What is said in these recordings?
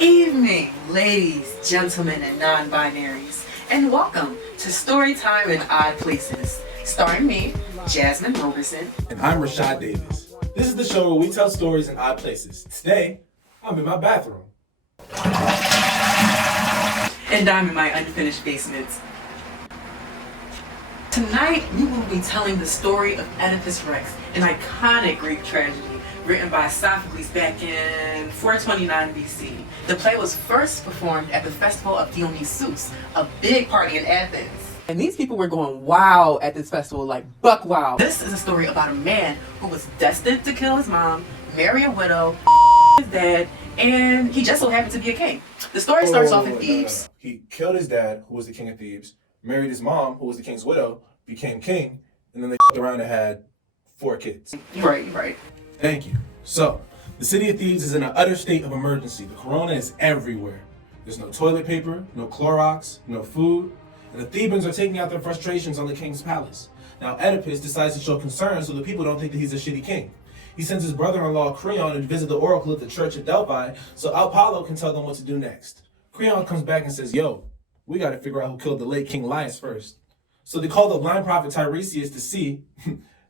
evening, ladies, gentlemen, and non-binaries, and welcome to Storytime in Odd Places, starring me, Jasmine Roberson. And I'm Rashad Davis. This is the show where we tell stories in odd places. Today, I'm in my bathroom. And I'm in my unfinished basement. Tonight, we will be telling the story of Oedipus Rex, an iconic Greek tragedy written by Sophocles back in 429 BC. The play was first performed at the festival of Dionysus, a big party in Athens. And these people were going wow at this festival, like buck wow. This is a story about a man who was destined to kill his mom, marry a widow, his dad, and he just so happened to be a king. The story starts off in Thebes. He killed his dad, who was the king of Thebes, married his mom, who was the king's widow, became king, and then they around and had 4 kids. Right. Thank you. So, the city of Thebes is in an utter state of emergency. The corona is everywhere. There's no toilet paper, no Clorox, no food, and the Thebans are taking out their frustrations on the king's palace. Now, Oedipus decides to show concern so the people don't think that he's a shitty king. He sends his brother-in-law Creon to visit the oracle at the church at Delphi so Apollo can tell them what to do next. Creon comes back and says, yo, we gotta figure out who killed the late King Laius first. So they call the blind prophet Tiresias to see,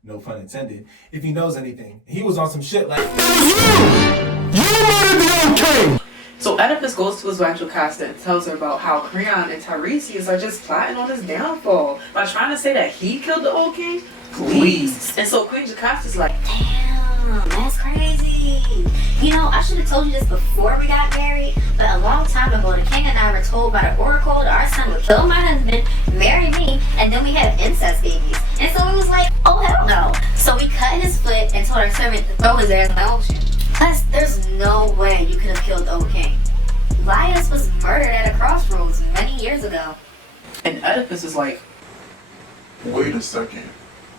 no pun intended, if he knows anything. He was on some shit like, you murdered the old king! So Oedipus goes to his wife Jocasta and tells her about how Creon and Tiresias are just plotting on his downfall by trying to say that he killed the old king. Please. And so Queen Jocasta's like, damn, that's crazy. You know, I should have told you this before we got married, but a long time ago, the king and I were told by the oracle that our son would kill my husband, marry me, and then we have incest babies. And so it was like, oh hell no. So we cut his foot and told our servant to throw his ass in the ocean. Plus, there's no way you could have killed the old king. Laius was murdered at a crossroads many years ago. And Oedipus is like, wait a second.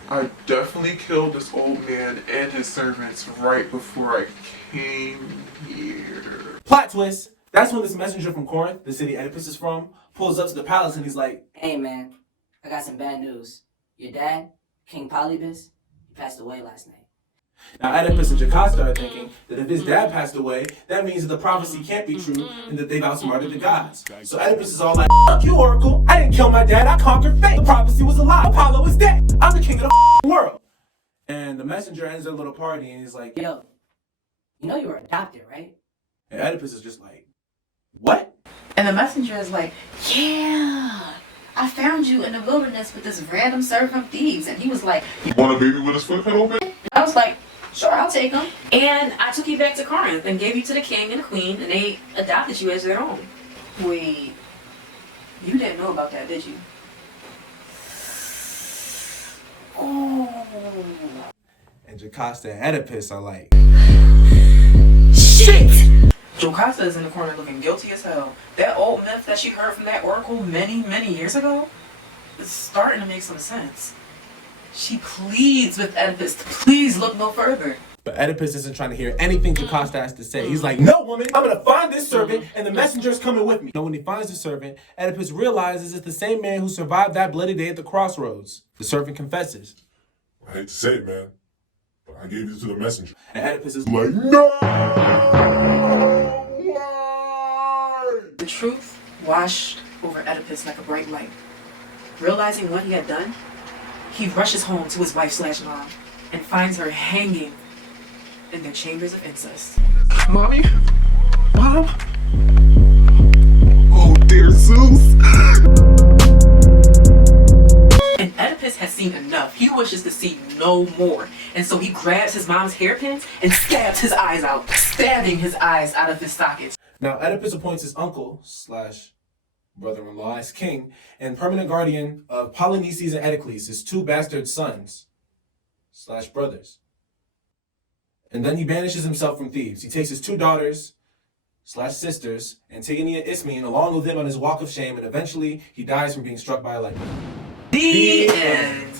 I definitely killed this old man and his servants right before I came here. Plot twist. That's when this messenger from Corinth, the city Oedipus is from, pulls up to the palace and he's like, hey man, I got some bad news. Your dad, King Polybus, he passed away last night. Now Oedipus and Jocasta are thinking that if his dad passed away, that means that the prophecy can't be true and that they've outsmarted the gods. So Oedipus is all like, fuck you, Oracle. I didn't kill my dad, I conquered fate. The prophecy was a lie. Apollo is dead. I'm the king of the world. And the messenger ends their little party and he's like, yo, you know you were adopted, right? And Oedipus is just like, what? and the messenger is like, yeah, I found you in the wilderness with this random servant from Thebes. And he was like, You want a baby with his foot cut open? I was like, sure, I'll take him. And I took you back to Corinth and gave you to the king and the queen, and they adopted you as their own. Wait, you didn't know about that, did you? Oh. And Jocasta and Oedipus are like, Shit! Jocasta is in the corner looking guilty as hell. That old myth that she heard from that oracle many, many years ago is starting to make some sense. She pleads with Oedipus to please look no further. but Oedipus isn't trying to hear anything Jocasta has to say. He's like, no woman, I'm gonna find this servant and the messenger's coming with me. Now when he finds the servant, Oedipus realizes it's the same man who survived that bloody day at the crossroads. The servant confesses. I hate to say it, man, but I gave you to the messenger. And Oedipus is Like, no! Why? The truth washed over Oedipus like a bright light. Realizing what he had done, he rushes home to his wife/mom and finds her hanging in their chambers of incest. Mommy? Mom? Oh, dear Zeus. And Oedipus has seen enough. He wishes to see no more. And so he grabs his mom's hairpins and stabs his eyes out, stabbing his eyes out of his sockets. Now Oedipus appoints his uncle / brother-in-law as king and permanent guardian of Polynices and Eteocles, his 2 bastard sons / brothers. And then he banishes himself from Thebes. He takes his 2 daughters / sisters, Antigone and Ismene, along with him on his walk of shame, and eventually he dies from being struck by a lightning. The end.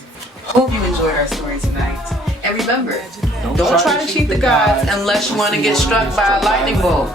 Hope you enjoyed our story tonight. And remember, don't try to cheat the gods unless you want to get struck by a lightning bolt.